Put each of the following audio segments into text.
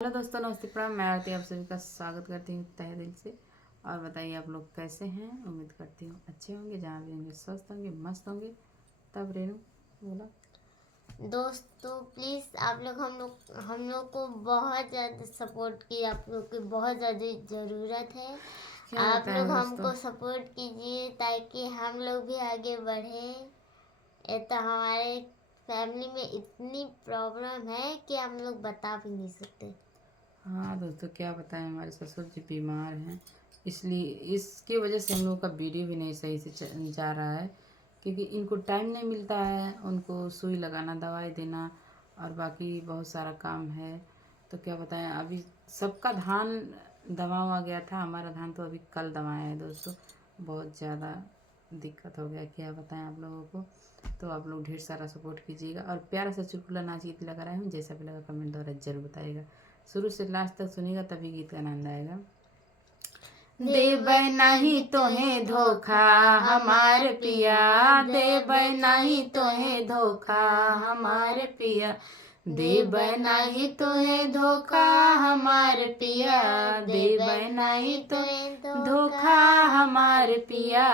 Hello दोस्तों, नमस्ते, प्रणाम। मैं आरती आप सभी का स्वागत करती हूँ तहे दिल से। और बताइए आप लोग कैसे हैं। उम्मीद करती हूँ अच्छे होंगे, जहाँ भी होंगे स्वस्थ होंगे, मस्त होंगे। तब रेनू बोला दोस्तों प्लीज़ आप लोग हम लोग को बहुत ज़्यादा सपोर्ट की, आप लोग की बहुत ज़्यादा ज़रूरत है। क्या आप बताएं लोग दोस्तों। हमको सपोर्ट कीजिए ताकि हम लोग भी आगे बढ़ें। ये तो हमारे फैमिली में इतनी प्रॉब्लम है कि हम लोग बता भी नहीं सकते। हाँ दोस्तों, क्या बताएं, हमारे ससुर जी बीमार हैं, इसलिए इसकी वजह से हम लोगों का वीडियो भी नहीं सही से जा रहा है, क्योंकि इनको टाइम नहीं मिलता है। उनको सुई लगाना, दवाई देना और बाकी बहुत सारा काम है। तो क्या बताएं, अभी सबका धान दबा गया था। हमारा धान तो अभी कल दबाया है दोस्तों। बहुत ज़्यादा दिक्कत हो गया, क्या बताएं आप लोगों को। तो आप लोग ढेर सारा सपोर्ट कीजिएगा और प्यारा सा चुटकुला नाच गीत लगा रहा हूँ। जैसा भी लगा कमेंट द्वारा जरूर बताइएगा। शुरू से लास्ट तक सुनिएगा, तभी गीत का आनंद आएगा। देव नहीं तोहे धोखा हमार पिया, देव नहीं तोहे धोखा हमार पिया, देव नहीं तोहे धोखा हमार पिया, देव नहीं तोहे धोखा हमार पिया,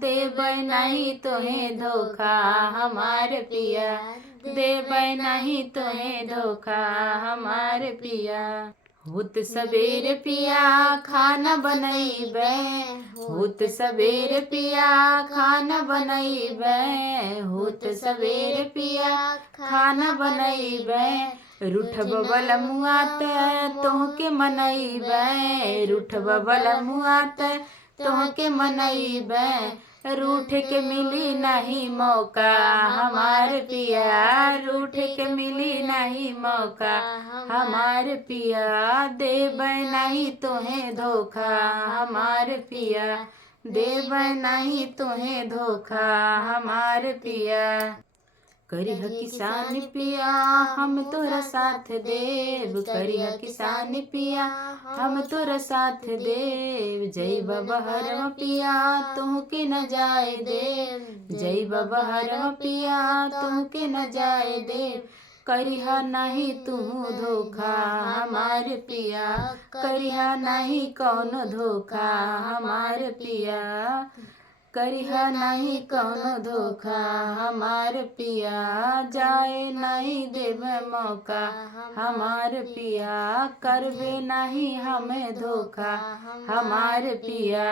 देव नहीं तोहे धोखा हमार पिया, देव नहीं तोहे धोखा हमार पिया। होत सबेर पिया खाना बनैबे, होत सबेर पिया खाना बनैबे, होत सबेर पिया खाना बनैबे, रूठब बलमुआ तोहके मनैबे, रूठब बलमुआ तोहके मनैबे, रूठ के मिली नहीं मौका हमार पिया, रूठ के मिली नहीं मौका हमार पिया, देव नहीं तोहे धोखा हमार पिया, देव नहीं तोहे धोखा हमार पिया। करिह किसान पिया हम तोरा साथ देव, करिह किसान पिया हम तोरा साथ देव, जय बहरम पिया तुहके न जाए देव, जय बहरम पिया तुहके न जाए देव, करिहा नहीं तू धोखा हमार पिया, करिहा नहीं कौनो धोखा हमार पिया, करिहा नहीं कौनो धोखा हमार पिया, जाए नहीं देवे मौका हमार पिया, करबे नहीं हमें धोखा हमार पिया।